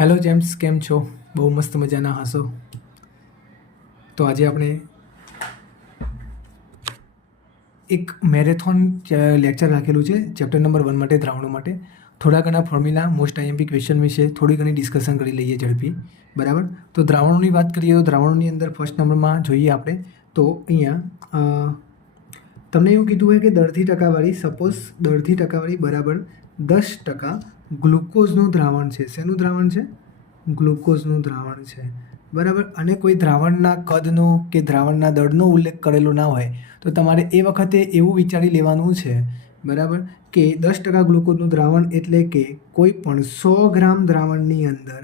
Hello James, કેમ છો? બહુ મસ્ત મજાના હશો. તો આજે આપણે એક મેરેથોન લેક્ચર રાખેલું છે ચેપ્ટર નંબર 1 માટે, દ્રાવણો માટે. થોડા ઘણા ફોર્મ્યુલા, મોસ્ટ આઈએમપી ક્વેશ્ચન વિશે થોડી ઘણી ડિસ્કશન કરી લઈએ ઝડપી. બરાબર. તો દ્રાવણોની વાત કરીએ તો દ્રાવણોની અંદર ફર્સ્ટ નંબરમાં જોઈએ આપણે તો અહીંયા તમને એવું કીધું હોય કે દળથી ટકાવારી, સપોઝ દળથી ટકાવારી બરાબર 10% ગ્લુકોઝનું દ્રાવણ છે. શેનું દ્રાવણ છે? ગ્લુકોઝનું દ્રાવણ છે. બરાબર. અને કોઈ દ્રાવણના કદનો કે દ્રાવણના દળનો ઉલ્લેખ કરેલો ના હોય તો તમારે એ વખતે એવું વિચારી લેવાનું છે, બરાબર, કે 10% ગ્લુકોઝનું દ્રાવણ એટલે કે કોઈ પણ 100 ગ્રામ દ્રાવણની અંદર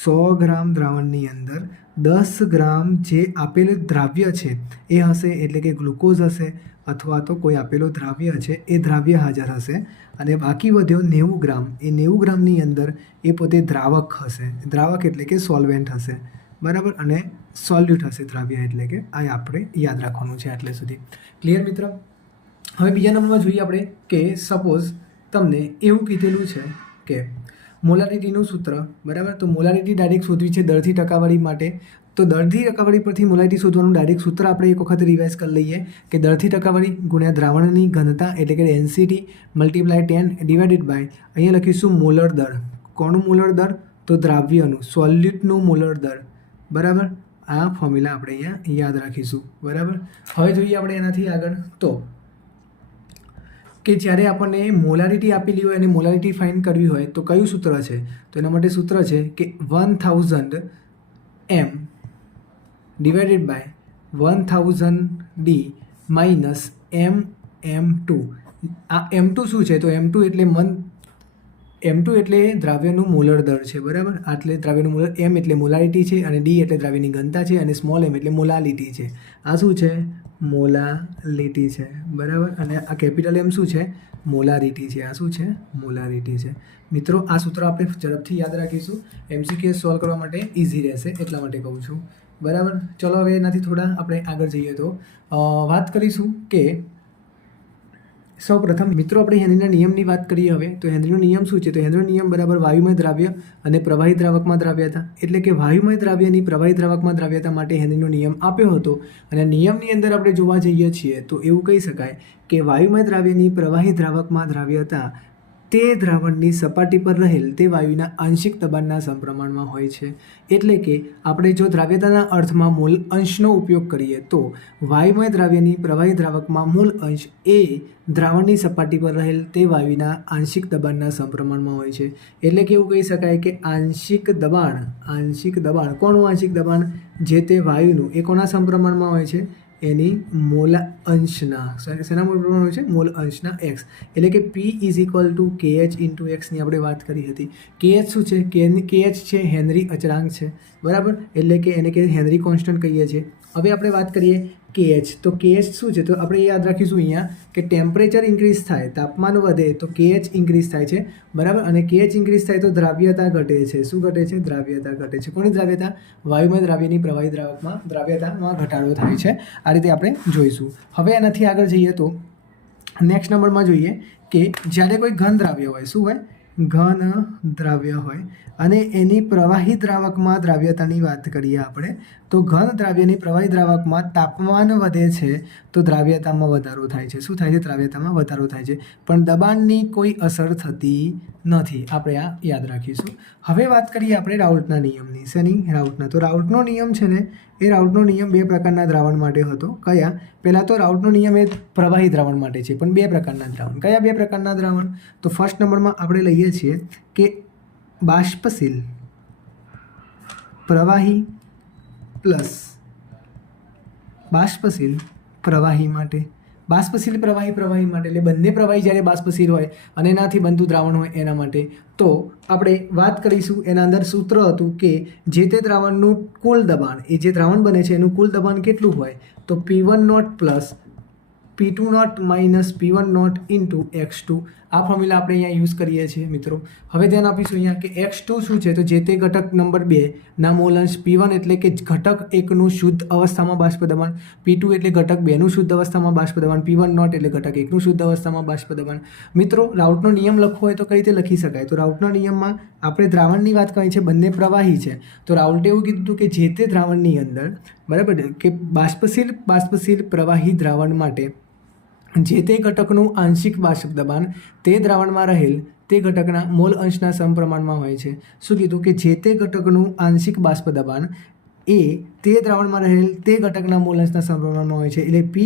100 ગ્રામ દ્રાવણની અંદર 10 ગ્રામ જે આપેલું દ્રાવ્ય છે એ હશે, એટલે કે ગ્લુકોઝ હશે, અથવા તો કોઈ આપેલું દ્રાવ્ય છે એ દ્રાવ્ય હાજર હશે. અને બાકી વધ્યો 90 ગ્રામ. એ 90 ગ્રામની અંદર એ પોતે દ્રાવક હશે. દ્રાવક એટલે કે સોલ્વેન્ટ હશે, બરાબર, અને સોલ્યુટ હશે દ્રાવ્ય, એટલે કે આ આપણે યાદ રાખવાનું છે. આટલે સુધી ક્લિયર મિત્ર? હવે બીજા નંબરમાં જોઈએ આપણે કે સપોઝ તમને એવું કીધેલું છે કે મોલારિટીનું સૂત્ર, બરાબર. તો મોલારિટી ડાયરેક્ટ શોધવી છે દળથી ટકાવારી માટે. તો દળથી ટકાવારી પરથી મોલારિટી શોધવાનું ડાયરેક્ટ સૂત્ર આપણે એક વખત રિવાઇઝ કરી લઈએ કે દળથી ટકાવારી ગુણ્યા દ્રાવણની ઘનતા એટલે કે ડેન્સિટી મલ્ટીપ્લાય 10 ડિવાઇડેડ બાય અહીંયા લખીશું મોલર દળ. કોનું મોલર દળ? તો દ્રાવ્યનું, સોલ્યુટનું મોલર દળ. બરાબર. આ ફોર્મ્યુલા આપણે અહીંયા યાદ રાખીશું. બરાબર. હવે જોઈએ આપણે એનાથી આગળ તો કે જ્યારે આપણને મોલારિટી આપેલી હોય અને મોલારિટી ફાઇન્ડ કરવી હોય તો કયું સૂત્ર છે? તો એના માટે સૂત્ર છે કે 1000 m divided by 1000 d minus m2. આ m2 શું છે? તો m2 એટલે દ્રાવ્યનું મોલર દળ છે, બરાબર. આટલે દ્રાવ્યનું મોલર, m એટલે મોલારિટી છે અને d એટલે દ્રાવ્યની ઘનતા છે અને સ્મોલ m એટલે મોલાલિટી છે. આ શું છે? મોલાલિટી છે, બરાબર. અને આ કેપિટલ M શું છે? મોલારિટી છે. આ શું છે? મોલારિટી છે. મિત્રો, આ સૂત્ર આપણે ઝડપથી યાદ રાખીશું. MCQ સોલ્વ કરવા માટે ઇઝી રહેશે, એટલા માટે કહું છું. બરાબર. ચલો હવે એનાથી થોડા આપણે આગળ જઈએ તો વાત કરીશું કે સૌ પ્રથમ મિત્રો આપણે હેનરીના નિયમની વાત કરીએ. હવે તો હેનરીનો નિયમ શું છે? તો હેનરીનો નિયમ બરાબર વાયુમય દ્રાવ્ય અને પ્રવાહી દ્રાવકમાં દ્રાવ્યતા, એટલે કે વાયુમય દ્રાવ્યની પ્રવાહી દ્રાવકમાં દ્રાવ્યતા માટે હેનરીનો નિયમ આપ્યો હતો. અને નિયમની અંદર આપણે જોવા જઈએ છીએ તો એવું કહી શકાય કે વાયુમય દ્રાવ્યની પ્રવાહી દ્રાવકમાં દ્રાવ્યતા તે દ્રાવણની સપાટી પર રહેલ તે વાયુના આંશિક દબાણના સમપ્રમાણમાં હોય છે. એટલે કે આપણે જો દ્રાવ્યતાના અર્થમાં મૂલ અંશનો ઉપયોગ કરીએ તો વાયુમય દ્રાવ્યની પ્રવાહી દ્રાવકમાં મૂલ અંશ એ દ્રાવણની સપાટી પર રહેલ તે વાયુના આંશિક દબાણના સમપ્રમાણમાં હોય છે. એટલે કે એવું કહી શકાય કે આંશિક દબાણ કોનું આંશિક દબાણ? જે તે વાયુનું એ કોના સમપ્રમાણમાં હોય છે? એની મોલ અંશના. શેના મોલ પ્રમાણ હોય છે? મોલ અંશના x. એટલે કે p = kh × x ની આપણે વાત કરી હતી. kh શું છે? kh છે હેનરી અચળાંક છે, બરાબર. એટલે કે એને કે હેનરી કોન્સ્ટન્ટ કહીએ છીએ. હવે આપણે વાત કરીએ kh. તો kh શું છે? તો આપણે યાદ રાખીશું અહીંયા કે ટેમ્પરેચર ઇન્ક્રીઝ થાય, તાપમાન વધે તો kh ઇન્ક્રીઝ થાય છે, બરાબર. અને kh ઇન્ક્રીઝ થાય તો દ્રાવ્યતા ઘટે છે. શું ઘટે છે? દ્રાવ્યતા ઘટે છે. કોની દ્રાવ્યતા? વાયુમય દ્રાવ્યની પ્રવાહી દ્રાવકમાં દ્રાવ્યતામાં ઘટાડો થાય છે. આ રીતે આપણે જોઈશું. હવે એનાથી આગળ જઈએ તો નેક્સ્ટ નંબરમાં જોઈએ કે જ્યારે કોઈ ઘન દ્રાવ્ય હોય, શું હોય? ઘન દ્રાવ્ય હોય અને એની પ્રવાહી દ્રાવકમાં દ્રાવ્યતાની વાત કરીએ આપણે તો ઘન દ્રાવ્યની પ્રવાહી દ્રાવકમાં તાપમાન વધે છે તો દ્રાવ્યતામાં વધારો થાય છે. શું થાય છે? દ્રાવ્યતામાં વધારો થાય છે. પણ દબાણની કોઈ અસર થતી નથી. આપણે આ યાદ રાખીશું. હવે વાત કરીએ આપણે રાઉલ્ટના નિયમની. શેની? રાઉલ્ટના. તો રાઉલ્ટનો નિયમ છે ને, એ રાઉલ્ટનો નિયમ 2 પ્રકારના દ્રાવણ માટે હતો. કયા? પહેલાં તો રાઉલ્ટનો નિયમ એ પ્રવાહી દ્રાવણ માટે છે, પણ 2 પ્રકારના દ્રાવણ. કયા 2 પ્રકારના દ્રાવણ? તો ફર્સ્ટ નંબરમાં આપણે લઈએ છીએ કે બાષ્પશીલ પ્રવાહી પ્લસ બાષ્પશીલ પ્રવાહી માટે. બાષ્પશીલ પ્રવાહી માટે એટલે બંને પ્રવાહી જ્યારે બાષ્પશીલ હોય અને એનાથી બનતું દ્રાવણ હોય એના માટે. તો આપણે વાત કરીશું, એના અંદર સૂત્ર હતું કે જે તે દ્રાવણનું કુલ દબાણ, એ જે દ્રાવણ બને છે એનું કુલ દબાણ કેટલું હોય? તો P1 not plus P2 minus P1 into x2 આ ફોર્મ્યુલા આપણે અહીંયા યુઝ કરીએ છીએ મિત્રો. હવે ધ્યાન આપીશું અહીંયા કે x2 શું છે તો જે તે ઘટક નંબર 2 ના મોલ અંશ, P1 એટલે કે ઘટક 1 નું શુદ્ધ અવસ્થામાં બાષ્પ દબાણ, P2 એટલે ઘટક 2 નું શુદ્ધ અવસ્થામાં બાષ્પ દબાણ, P1 એટલે ઘટક 1 નું શુદ્ધ અવસ્થામાં બાષ્પ દબાણ. મિત્રો રાઉટનો નિયમ લખવો હોય તો કઈ રીતે લખી શકાય? તો રાઉટના નિયમમાં આપણે દ્રાવણની વાત કરી છે, બંને પ્રવાહી છે, તો રાઉટે એવું કીધું હતું કે જે તે દ્રાવણની અંદર બરાબર કે બાષ્પશીલ પ્રવાહી દ્રાવણ માટે જે તે ઘટકનું આંશિક બાષ્પ દબાણ તે દ્રાવણમાં રહેલ તે ઘટકના મોલ અંશના સમપ્રમાણમાં હોય છે. શું કીધું કે જે તે ઘટકનું આંશિક બાષ્પ દબાણ એ તે દ્રાવણમાં રહેલ તે ઘટકના મોલ અંશના સમપ્રમાણમાં હોય છે. એટલે P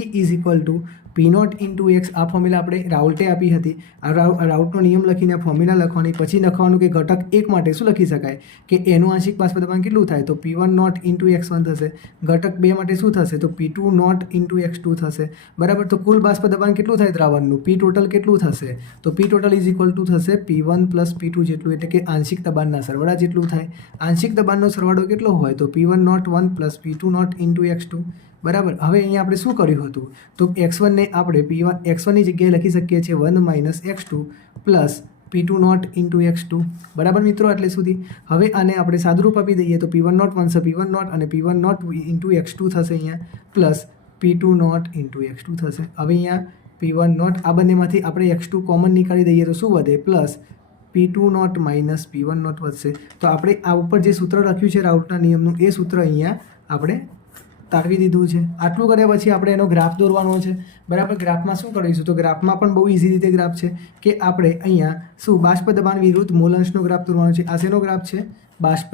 P0 ઇન્ટુ x આ ફોર્મ્યુલા આપણે રાઉલ્ટે આપી હતી. આ રાઉટનો નિયમ લખીને ફોર્મ્યુલા લખવાની, પછી લખવાનું કે ઘટક 1 માટે શું લખી શકાય કે એનું આંશિક બાષ્પ દબાણ કેટલું થાય તો P1 ઇન્ટુ x1 થશે. ઘટક 2 માટે શું થશે તો P2 ઇન્ટુ x2 થશે. બરાબર. તો કુલ બાષ્પ દબાણ કેટલું થાય દ્રાવણનું? P ટોટલ કેટલું થશે તો P total is equal two થશે P1 પ્લસ P2 જેટલું, એટલે કે આંશિક દબાણના સરવાળા જેટલું થાય. આંશિક દબાણનો સરવાળો કેટલો હોય તો P1 plus P2 into x2. બરાબર. હવે અહીંયા આપણે શું કર્યું હતું તો x1 ને આપણે x1 ની જગ્યાએ લખી શકીએ છીએ 1 minus x2 plus P2 into x2. બરાબર મિત્રો, એટલે સુધી. હવે આને આપણે સાદુરૂપ આપી દઈએ તો P1 બનશે P1 અને P1 ઇન્ટુ x2 થશે અહીંયા, પ્લસ P2 ઇન્ટુ x2 થશે. હવે અહીંયા P1 આ બંનેમાંથી આપણે x2 કોમન નીકાળી દઈએ તો શું વધે? પ્લસ P2 માઇનસ P1 વધશે. તો આપણે આ ઉપર જે સૂત્ર લખ્યું છે રાઉટના નિયમનું એ સૂત્ર અહીંયા આપણે તારવી દીધું છે. આટલું કર્યા પછી આપણે એનો ગ્રાફ દોરવાનો છે. બરાબર. ગ્રાફમાં શું કરીશું તો ગ્રાફમાં પણ બહુ ઇઝી રીતે ગ્રાફ છે કે આપણે અહીંયા શું બાષ્પ દબાણ વિરુદ્ધ મોલ અંશનો ગ્રાફ દોરવાનો છે. આ શેનો ગ્રાફ છે? બાષ્પ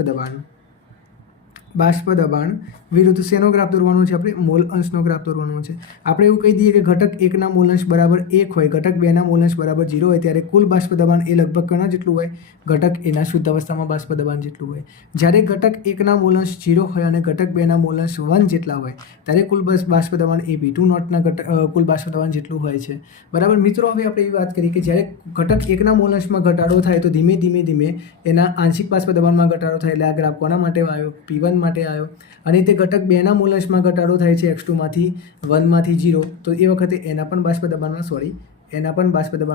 દબાણ વિરુદ્ધ શેનો ગ્રાફ દોરવાનો છે? આપણે મોલ અંશનો ગ્રાફ દોરવાનો છે. આપણે એવું કહી દઈએ કે ઘટક 1 ના મોલ અંશ બરાબર 1 હોય, ઘટક 2 ના મોલ અંશ બરાબર 0 હોય, ત્યારે કુલ બાષ્પ દબાણ એ લગભગ કોના જેટલું હોય? ઘટક એના શુદ્ધ અવસ્થામાં બાષ્પ દબાણ જેટલું હોય. જ્યારે ઘટક 1 ના મોલ અંશ 0 હોય અને ઘટક 2 ના મોલ અંશ 1 જેટલા હોય ત્યારે કુલ બાષ્પ દબાણ એ P2 ના કુલ બાષ્પ દબાણ જેટલું હોય છે. બરાબર. મિત્રો હવે આપણે એવી વાત કરીએ કે જ્યારે ઘટક 1 ના મોલ અંશમાં ઘટાડો થાય તો ધીમે ધીમે એના આંશિક બાષ્પ દબાણમાં ઘટાડો થાય. એટલે આ ગ્રાફ કોના માટે આવ્યો? P1 માટે આવ્યો. અને તે ઘટક 2 ના મોલ અંશમાં ઘટાડો થાય છે x2 માંથી 1 માંથી 0, તો એ વખતે એના પણ બાષ્પ દબાણમાં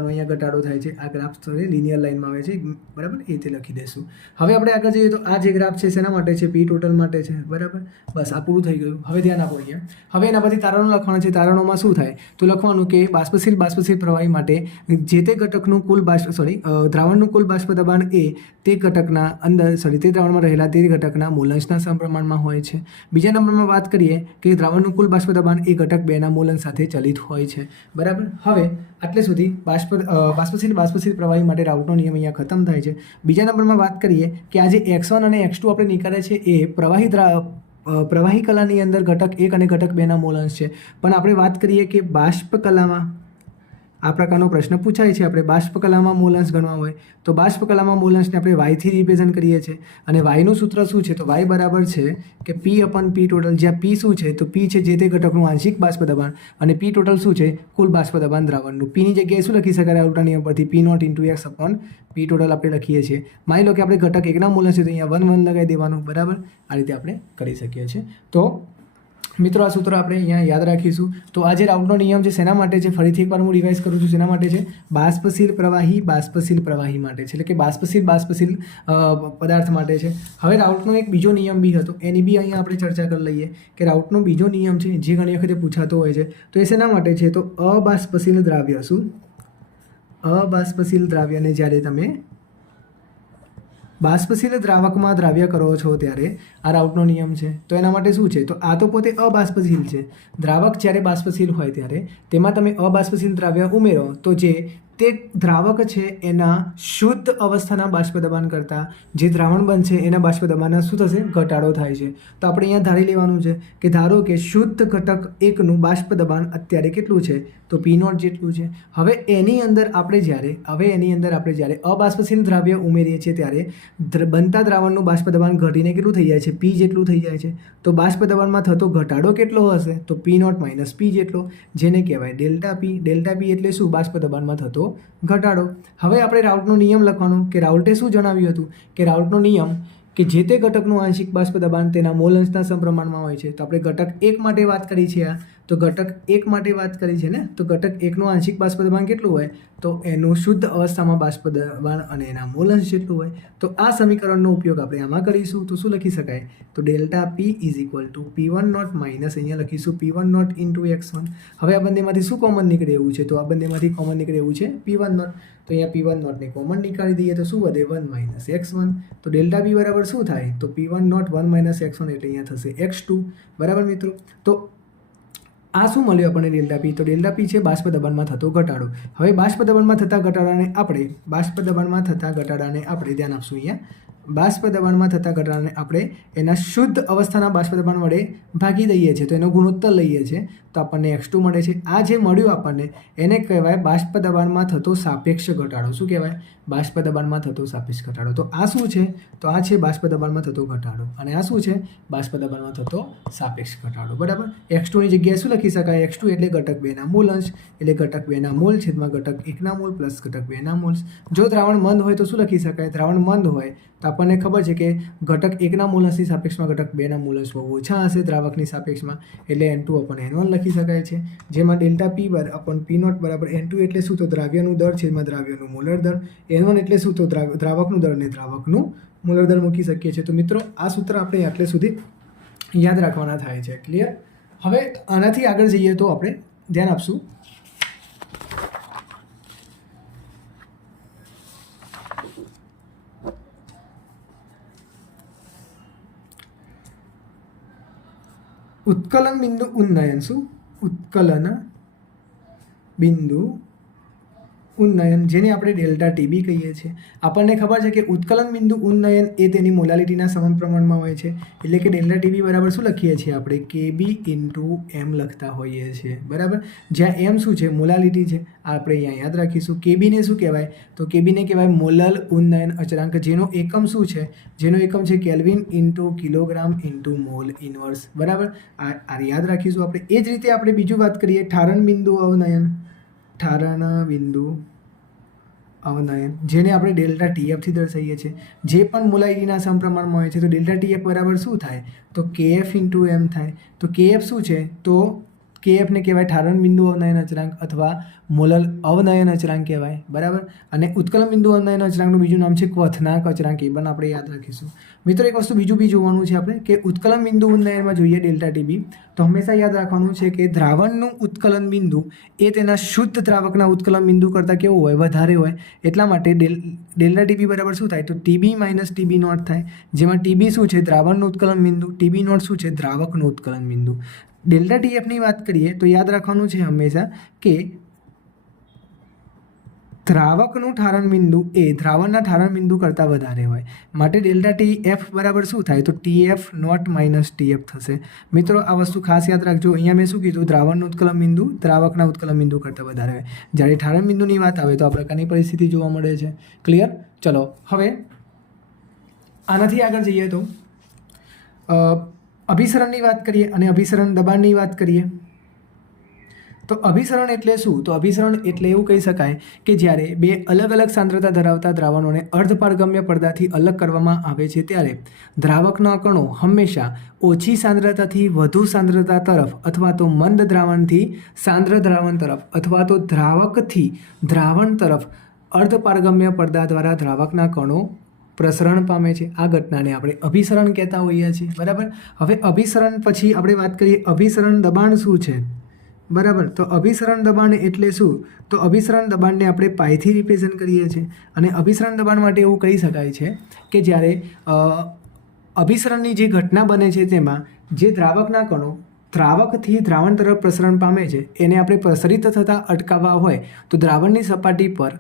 અહીંયા ઘટાડો થાય છે. આ ગ્રાફ લિનિયર લાઇનમાં આવે છે. બરાબર. એ રીતે લખી દઈશું. હવે આપણે આગળ જઈએ તો આ જે ગ્રાફ છે શેના માટે છે? P ટોટલ માટે છે. બરાબર. બસ આ પૂરું થઈ ગયું. હવે ધ્યાન આપો અહીંયા. હવે એના પછી તારણો લખવાના છે. તારણોમાં શું થાય તો લખવાનું કે બાષ્પશીલ પ્રવાહી માટે જે તે ઘટકનું દ્રાવણનું કુલ બાષ્પ દબાણ એ તે ઘટકના અંદર તે દ્રાવણમાં રહેલા તે ઘટકના મોલ અંશના સમપ્રમાણમાં હોય છે. બીજા નંબરમાં વાત કરીએ કે દ્રાવણનું કુલ બાષ્પ દબાણ એ ઘટક 2 ના મોલ અંશ સાથે ચલિત હોય છે. બરાબર. હવે આટલે સુધી બાષ્પશીલ પ્રવાહી માટે રાઉટનો નિયમ અહીંયા ખતમ થાય છે. બીજા નંબરમાં વાત કરીએ કે આ જે x1 અને x2 આપણે નીકાળે છે એ પ્રવાહી કલાની અંદર ઘટક 1 અને ઘટક 2 ના મોલ અંશ છે. પણ આપણે વાત કરીએ કે બાષ્પ કલામાં આ પ્રકારનો પ્રશ્ન પૂછાય છે. આપણે બાષ્પ કલામાં મોલ અંશ ગણવા હોય તો બાષ્પ કલામાં મોલ અંશને આપણે y થી રિપ્રેઝન્ટ કરીએ છીએ. અને yનું સૂત્ર શું છે તો y બરાબર છે કે P ટોટલ, જ્યાં P શું છે તો P છે જે તે ઘટકનું આંશિક બાષ્પ દબાણ અને P ટોટલ શું છે? કુલ બાષ્પ દબાણ દ્રાવણનું. P ની જગ્યાએ શું લખી શકાય રાઉટના નિયમ પરથી? P0 into x P total આપણે લખીએ છીએ. માની લો કે આપણે ઘટક 1 ના મોલ અંશ છે તો અહીંયા 1 લગાવી દેવાનું. બરાબર. આ રીતે આપણે કરી શકીએ છીએ. તો મિત્રો આ સૂત્ર આપણે અહીંયા યાદ રાખીશું. તો આ જે રાઉટનો નિયમ છે શેના માટે છે? ફરીથી એકવાર હું રિવાઇઝ કરું છું. શેના માટે છે? બાષ્પશીલ પ્રવાહી માટે છે. એટલે કે બાષ્પશીલ પદાર્થ માટે છે. હવે રાઉટનો એક બીજો નિયમ બી હતો, એની બી અહીંયા આપણે ચર્ચા કરી લઈએ કે રાઉટનો બીજો નિયમ છે જે ઘણી વખતે પૂછાતો હોય છે. તો એ શેના માટે છે? તો અબાષ્પશીલ દ્રાવ્યને જ્યારે તમે બાષ્પશીલ દ્રાવકમાં દ્રાવ્ય કરો છો ત્યારે આ રાઉટનો નિયમ છે. તો એના માટે શું છે તો આ તો પોતે અબાષ્પશીલ છે. દ્રાવક જ્યારે બાષ્પશીલ હોય ત્યારે તેમાં તમે અબાષ્પશીલ દ્રાવ્ય ઉમેરો તો જે તે દ્રાવક છે એના શુદ્ધ અવસ્થાના બાષ્પ દબાણ કરતાં જે દ્રાવણ બનશે એના બાષ્પ દબાણના શું થશે? ઘટાડો થાય છે. તો આપણે અહીંયા ધારી લેવાનું છે કે ધારો કે શુદ્ધ ઘટક 1નું બાષ્પ દબાણ અત્યારે કેટલું છે તો P0 જેટલું છે. હવે એની અંદર આપણે જ્યારે અબાષ્પશીલ દ્રાવ્ય ઉમેરીએ છીએ ત્યારે બનતા દ્રાવણનું બાષ્પ દબાણ ઘટીને કેટલું થઈ જાય છે? P જેટલું થઈ જાય છે. તો બાષ્પ દબાણમાં થતો ઘટાડો કેટલો હશે તો P0 માઇનસ P જેટલો, જેને કહેવાય ડેલ્ટા P એટલે શું? બાષ્પ દબાણમાં થતો ઘટાડો. હવે આપણે રાઉટનો નિયમ લખવાનો કે રાઉલ્ટે શું જણાવ્યું હતું કે રાઉટનો નિયમ કે જે તે ઘટકનું આંશિક બાષ્પ દબાણ તેના મોલ અંશના સમપ્રમાણમાં હોય છે. તો આપણે ઘટક 1 માટે વાત કરી છે. તો ઘટક એક માટે વાત કરી છે ને, તો ઘટક એકનું આંશિક બાષ્પ દબાણ કેટલું હોય, તો એનું શુદ્ધ અવસ્થામાં બાષ્પ દબાણ અને એના મોલ અંશ જેટલું હોય. તો આ સમીકરણનો ઉપયોગ આપણે આમાં કરીશું. તો શું લખી શકાય, તો delta P is equal to P1 naught minus અહીંયા લખીશું P1 નોટ ઇન્ટુ x1. હવે આ બંનેમાંથી શું કોમન નીકળે એવું છે, તો આ બંનેમાંથી કોમન નીકળે એવું છે P1 નોટ. તો અહીંયા P1 નોટને કોમન નીકાળી દઈએ તો શું વધે, 1 માઇનસ x1. તો ડેલ્ટા પી બરાબર શું થાય, તો P1 નોટ 1 માઇનસ x1 એટલે અહીંયા થશે x2. બરાબર મિત્રો. તો આ શું મળ્યું આપણને ડેલ્ટા પી, તો ડેલ્ટા પી છે બાષ્પ દબાણમાં થતો ઘટાડો. હવે બાષ્પ દબાણમાં થતા ઘટાડાને આપણે ધ્યાન આપશું અહીંયા, બાષ્પ દબાણમાં થતા ઘટાડાને આપણે એના શુદ્ધ અવસ્થાના બાષ્પ દબાણ વડે ભાગી દઈએ છીએ, તો એનો ગુણોત્તર લઈએ છીએ તો આપણને x2 મળે છે. આ જે મળ્યું આપણને એને કહેવાય બાષ્પ દબાણમાં થતો સાપેક્ષ ઘટાડો. શું કહેવાય, બાષ્પ દબાણમાં થતો સાપેક્ષ ઘટાડો. તો આ શું છે, તો આ છે બાષ્પ દબાણમાં થતો ઘટાડો અને આ શું છે, બાષ્પ દબાણમાં થતો સાપેક્ષ ઘટાડો. બરાબર. x2 ની જગ્યાએ શું લખી શકાય, x2 એટલે ઘટક 2 ના મોલ અંશ, એટલે ઘટક 2 ના મોલ છેદમાં ઘટક 1 ના મોલ પ્લસ ઘટક 2 ના મોલ્સ. જો દ્રાવણ મંદ હોય તો શું લખી શકાય, દ્રાવણ મંદ હોય તો આપણને ખબર છે કે ઘટક 1 ના મોલ અંશની સાપેક્ષમાં ઘટક 2 ના મોલ અંશ ઓછા હશે દ્રાવકની સાપેક્ષમાં, એટલે N2 upon N1 લખી શકાય છે. જેમાં delta P upon P naught બરાબર N2 એટલે શું, તો દ્રાવ્યનું દર છેદમાં દ્રાવ્યનું મોલર દર, N1 એટલે શું, તો દ્રાવકનું દર અને દ્રાવકનું મોલર દર મૂકી શકીએ છીએ. તો મિત્રો આ સૂત્ર આપણે આટલે સુધી યાદ રાખવાના થાય છે. ક્લિયર. હવે આનાથી આગળ જઈએ તો આપણે ધ્યાન આપશું ઉત્કલન બિંદુ ઉન્નયન. શું, ઉત્કલન બિંદુ ઉન્નયન, જેને આપણે ડેલ્ટા ટીબી કહીએ છીએ. આપણને ખબર છે કે ઉત્કલન બિંદુ ઉન્નયન એ તેની મોલાલિટીના સમાન પ્રમાણમાં હોય છે, એટલે કે ડેલ્ટા ટીબી બરાબર શું લખીએ છીએ આપણે, KB ઇન્ટુ એમ લખતા હોઈએ છીએ. બરાબર. જ્યાં એમ શું છે, મોલાલિટી છે, આપણે અહીંયા યાદ રાખીશું. કેબીને શું કહેવાય, તો કેબીને કહેવાય મોલલ ઉન્નયન અચળાંક, જેનો એકમ શું છે, જેનો એકમ છે kelvin into kilogram into mall inverse. બરાબર. આ યાદ રાખીશું આપણે. એ જ રીતે આપણે બીજું વાત કરીએ, ઠારણ બિંદુ અવનયન, ઠારણ બિંદુ અવનયન, જેને આપણે ડેલ્ટા ટીએફથી દર્શાવીએ છીએ. જે પણ મોલાલિટીના સમપ્રમાણમાં હોય છે તો ડેલ્ટા ટીએફ બરાબર શું થાય, તો KF ઇન્ટુ એમ થાય. તો KF શું છે, તો KFને કહેવાય ઠારણ બિંદુ અવનયન અચળાંક અથવા મોલલ અવનયન અચળાંક કહેવાય. બરાબર. અને ઉત્કલન બિંદુ અવનયન અચળાંકનું બીજું નામ છે ક્વથનાંક અચળાંક, એ પણ આપણે યાદ રાખીશું. મિત્રો એક વસ્તુ બીજું બી જોવાનું છે આપણે કે ઉત્કલન બિંદુ ઉન્નયનમાં જોઈએ ડેલ્ટા ટીબી, તો હંમેશા યાદ રાખવાનું છે કે દ્રાવણનું ઉત્કલન બિંદુ એ તેના શુદ્ધ દ્રાવકના ઉત્કલન બિંદુ કરતાં કેવું હોય, વધારે હોય. એટલા માટે ડેલ્ટા ટીબી બરાબર શું થાય, તો TB માઇનસ TB નોટ થાય. જેમાં TB શું છે, દ્રાવણનું ઉત્કલન બિંદુ, TB નોટ શું છે, દ્રાવકનું ઉત્કલન બિંદુ. ડેલ્ટા TFની વાત કરીએ તો યાદ રાખવાનું છે હંમેશા કે દ્રાવકનું ઠારણ બિંદુ એ દ્રાવણના ઠારણ બિંદુ કરતાં વધારે હોય, માટે ડેલ્ટા TF બરાબર શું થાય, તો TF નોટ માઇનસ TF થશે. મિત્રો આ વસ્તુ ખાસ યાદ રાખજો. અહીંયા મેં શું કીધું, દ્રાવણનું ઉત્કલન બિંદુ દ્રાવકના ઉત્કલન બિંદુ કરતાં વધારે હોય. જ્યારે ઠારણ બિંદુની વાત આવે તો આ પ્રકારની પરિસ્થિતિ જોવા મળે છે. ક્લિયર. ચલો હવે આનાથી આગળ જઈએ તો અભિસરણની વાત કરીએ અને અભિસરણ દબાણની વાત કરીએ. તો અભિસરણ એટલે શું, તો અભિસરણ એટલે એવું કહી શકાય કે જ્યારે બે અલગ અલગ સાંદ્રતા ધરાવતા દ્રાવણોને અર્ધપારગમ્ય પડદાથી અલગ કરવામાં આવે છે ત્યારે દ્રાવકના કણો હંમેશા ઓછી સાંદ્રતાથી વધુ સાંદ્રતા તરફ અથવા તો મંદ દ્રાવણથી સાંદ્ર દ્રાવણ તરફ અથવા તો દ્રાવકથી દ્રાવણ તરફ અર્ધપારગમ્ય પડદા દ્વારા દ્રાવકના કણો પ્રસરણ પામે છે. આ ઘટનાને આપણે અભિસરણ કહેતા હોઈએ છીએ. બરાબર. હવે અભિસરણ પછી આપણે વાત કરીએ અભિસરણ દબાણ શું છે. બરાબર. તો અભિસરણ દબાણ એટલે શું, તો અભિસરણ દબાણને આપણે પાઈથી રિપ્રેઝન્ટ કરીએ છીએ અને અભિસરણ દબાણ માટે એવું કહી શકાય છે કે જ્યારે અભિસરણની જે ઘટના બને છે તેમાં જે દ્રાવકના કણો દ્રાવકથી દ્રાવણ તરફ પ્રસરણ પામે છે એને આપણે પ્રસરિત થતાં અટકાવવા હોય તો દ્રાવણની સપાટી પર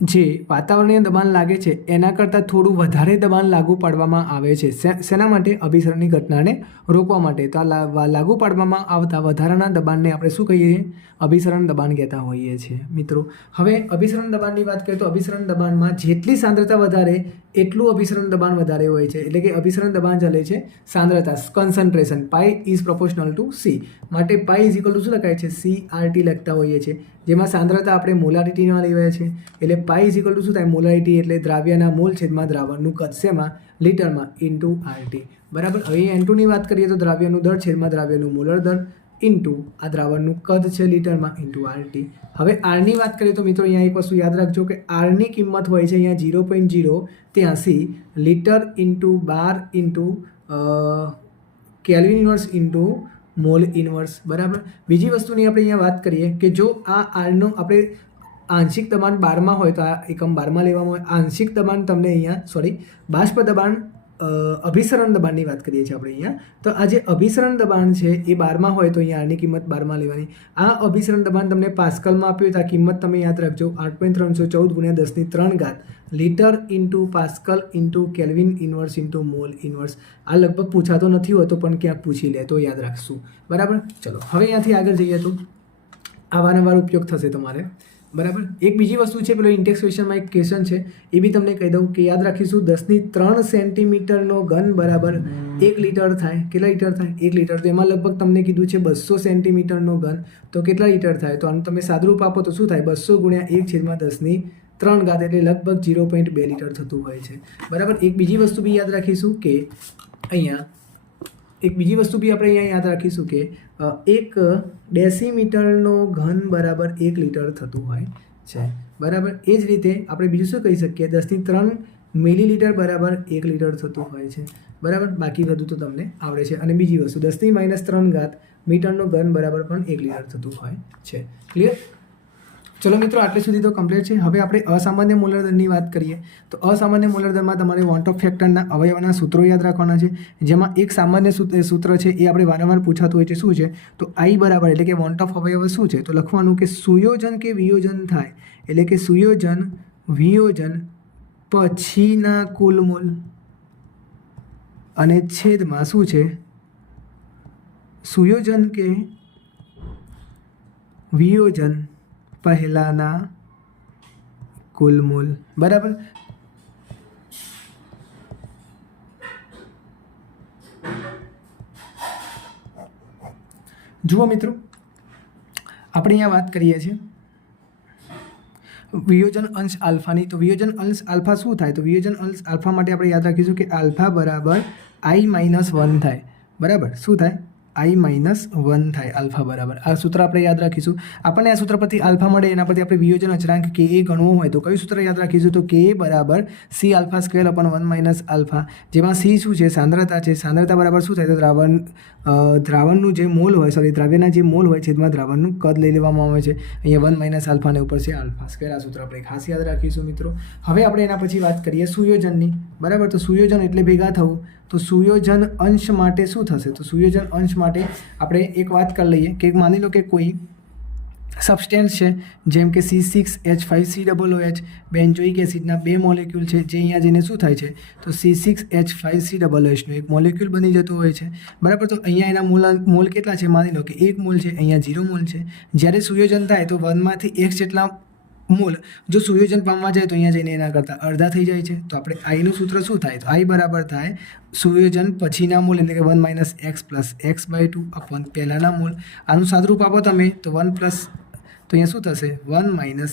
જે વાતાવરણીય દબાણ લાગે છે એના કરતાં થોડું વધારે દબાણ લાગુ પાડવામાં આવે છે. શેના માટે, અભિસરણની ઘટનાને રોકવા માટે. તો આ લાગુ પાડવામાં આવતા વધારાના દબાણને આપણે શું કહીએ, અભિસરણ દબાણ કહેતા હોઈએ છીએ. મિત્રો હવે અભિસરણ દબાણની વાત કરીએ તો અભિસરણ દબાણમાં જેટલી સાંદ્રતા વધારે એટલું અભિસરણ દબાણ વધારે હોય છે. એટલે કે અભિસરણ દબાણ ચાલે છે સાંદ્રતા, concentration, pi is proportional two C. માટે પાઈ ઇઝ ઇક્વલ ટુ શું લખાય છે, CRT લખતા હોઈએ છીએ. જેમાં સાંદ્રતા આપણે મોલારિટીમાં લેવાય છે, એટલે પાઈ ઇઝ ઇક્વલ ટુ શું થાય, મોલારિટી એટલે દ્રાવ્યના મોલ છેદમાં દ્રાવણનું કદ, શેમાં, લીટરમાં, ઇન્ટુ RT. બરાબર. હવે N2ની વાત કરીએ તો દ્રાવ્યનું દર છેદમાં દ્રાવ્યનું મોલર દર, ઇન્ટુ આ દ્રાવણનું કદ છે લીટરમાં ઇન્ટુ RT. હવે આરની વાત કરીએ તો મિત્રો અહીંયા એક વસ્તુ યાદ રાખજો કે આરની કિંમત હોય છે અહીંયા 0.083 લીટર ઇન્ટુ બાર into kelvin inverse into mall inverse, બરાબર. બીજી વસ્તુની આપણે અહીંયા વાત કરીએ કે જો આ આરનો આપણે આંશિક દબાણ 12માં હોય તો આ એકમ 12માં લેવામાં આવે. આંશિક દબાણ તમને અહીંયા બાષ્પ દબાણ અભિસરણ દબાણની વાત કરીએ છીએ આપણે અહીંયા. તો આ જે અભિસરણ દબાણ છે એ 12માં હોય તો અહીંયા આરની કિંમત 12માં લેવાની. આ અભિસરણ દબાણ તમને પાસ્કલમાં આપ્યું તો આ કિંમત તમે યાદ રાખજો 8.314 × 10³ litre into pascal into kelvin inverse into mall inverse. આ લગભગ પૂછાતો નથી હોતો પણ ક્યાંક પૂછી લે તો યાદ રાખશું, બરાબર. ચલો હવે અહીંયાથી આગળ જઈએ તો આ વારંવાર ઉપયોગ થશે તમારે, બરાબર. એક બીજી વસ્તુ છે, પેલો ઇન્ટેક્સ ક્વેશ્ચનમાં એક ક્વેશ્ચન છે એ બી તમને કહી દઉં કે યાદ રાખીશું 10³ સેન્ટીમીટરનો ઘન બરાબર 1 લીટર થાય. કેટલા લીટર થાય? 1 લીટર. તો એમાં લગભગ તમને કીધું છે 200 સેન્ટીમીટરનો ઘન, તો કેટલા લીટર થાય? તો આનું તમે સાદુરૂપ આપો તો શું થાય? 200 × 1/10³ એટલે લગભગ 0.2 લીટર થતું હોય છે, બરાબર. એક બીજી વસ્તુ બી યાદ રાખીશું કે અહીંયા આપણે યાદ રાખીશું કે 1 ડેસીમીટરનો ઘન બરાબર 1 લીટર થતું હોય છે, બરાબર. એ જ રીતે આપણે બીજું શું કહી શકીએ? 10³ મિલીલીટર બરાબર 1 લીટર થતું હોય છે, બરાબર. બાકી બધું તો તમને આવડે છે. અને બીજી વસ્તુ 10³ મીટરનો ઘન બરાબર પણ 1 લીટર થતું હોય છે. ક્લિયર? ચલો મિત્રો, આટલે સુધી તો કમ્પ્લીટ છે. હવે આપણે અસામાન્ય મોલર દરની વાત કરીએ તો અસામાન્ય મોલર દરમાં તમારે વોન્ટ ઓફ ફેક્ટરના અવયવના સૂત્રો યાદ રાખવાના છે. જેમાં એક સામાન્ય સૂત્ર છે એ આપણે વારંવાર પૂછાતું હોય છે. શું છે? તો I બરાબર એટલે કે વોન્ટ ઓફ અવયવ શું છે? તો લખવાનું કે સુયોજન કે વિયોજન થાય એટલે કે સુયોજન વિયોજન પછીના કુલ મોલ અને છેદમાં શું છે? સુયોજન કે વિયોજન પહેલાના કુલ મોલ, બરાબર. જુઓ મિત્રો, આપણે અહીંયા વાત કરીએ છીએ વિયોજન અંશ આલ્ફાની. તો વિયોજન અંશ આલ્ફા શું થાય? તો વિયોજન અંશ આલ્ફા માટે આપણે યાદ રાખીશું કે આલ્ફા બરાબર I-1 થાય, બરાબર. શું થાય? I-1 થાય આલ્ફા બરાબર. આ સૂત્ર આપણે યાદ રાખીશું. આપણને આ સૂત્ર પરથી આલ્ફા મળે એના પરથી આપણે વિયોજન અચળાંક Ka ગણવો હોય તો કયું સૂત્ર યાદ રાખીશું? તો Ka બરાબર C⁴/1 - આલ્ફા, જેમાં C શું છે? સાંદ્રતા છે. સાંદ્રતા બરાબર શું થાય? તો દ્રાવણનું જે મોલ હોય દ્રાવ્યના જે મોલ હોય છેદમાં દ્રાવણનું કદ લઈ લેવામાં આવે છે. અહીંયા 1 - આલ્ફા ને ઉપર છે α². આ સૂત્ર આપણે ખાસ યાદ રાખીશું મિત્રો. હવે આપણે એના પછી વાત કરીએ સુયોજનની, બરાબર. તો સુયોજન એટલે ભેગા થવું. તો સુયોજન અંશ માટે શું થશે? તો સુયોજન અંશ માટે આપણે એક વાત કરી લઈએ કે માની લો કે કોઈ સબસ્ટેન્સ છે જેમ કે C6H5COOH બેન્ઝોઇક એસિડના 2 મોલેક્યુલ છે જે અહીંયા જઈને શું થાય છે? તો C6H5COOHનું એક મોલેક્યુલ બની જતું હોય છે, બરાબર. તો અહીંયા એના મોલ કેટલા છે? માની લો કે 1 મોલ છે, અહીંયા 0 મોલ છે. જ્યારે સુયોજન થાય તો 1માંથી x જેટલા મોલ જો સુયોજન પામવા જાય તો અહીંયા જઈને એના કરતાં અડધા થઈ જાય છે. તો આપણે આઈનું સૂત્ર શું થાય? તો I બરાબર થાય સુયોજન પછીના મોલ એટલે કે 1 - x + x/2 અપોન પહેલાંના મોલ. આનું સાદુરૂપ આપો તમે તો 1 પ્લસ તો અહીંયા શું થશે? 1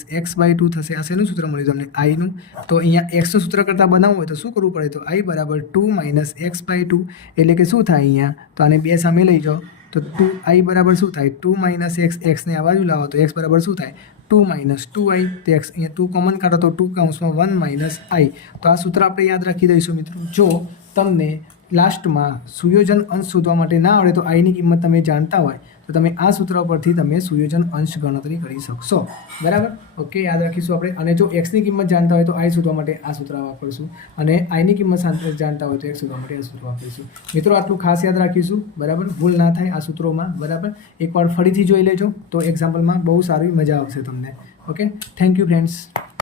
- x/2 થશે. આ શેનું સૂત્ર મળ્યું તમને? આઈનું. તો અહીંયા એક્સનું સૂત્ર કરતાં બનાવવું હોય તો શું કરવું પડે? તો I બરાબર 2 - x/2 એટલે કે શું થાય અહીંયા? તો આને 2 સામે લઈ જાઓ તો 2I બરાબર શું થાય? 2 - x. એક્સને આ બાજુ લાવો તો x બરાબર શું થાય? 2 - 2I. તો x અહીંયા 2 કોમન કાઢો તો 2 / 1 - I. તો આ સૂત્ર આપણે યાદ રાખી દઈશું મિત્રો. જો તમને લાસ્ટમાં સુયોજન અંશ શોધવા માટે ના આવડે તો આઈની કિંમત તમે જાણતા હોય તો તમે આ સૂત્ર પરથી તમે સુયોજન અંશ ગણતરી કરી શકશો, બરાબર. ઓકે, યાદ રાખીશું આપણે. અને જો એક્સની કિંમત જાણતા હોય તો આઈ શોધવા માટે આ સૂત્ર વાપરીશું અને આઈની કિંમત જાણતા હોય તો એક્સ શોધવા માટે આ સૂત્ર વાપરીશું. મિત્રો, આટલું ખાસ યાદ રાખીશું, બરાબર. ભૂલ ના થાય આ સૂત્રોમાં, બરાબર. એકવાર ફરીથી જોઈ લેજો તો એક્ઝામ્પલમાં બહુ સારી મજા આવશે તમને. Okay, thank you friends.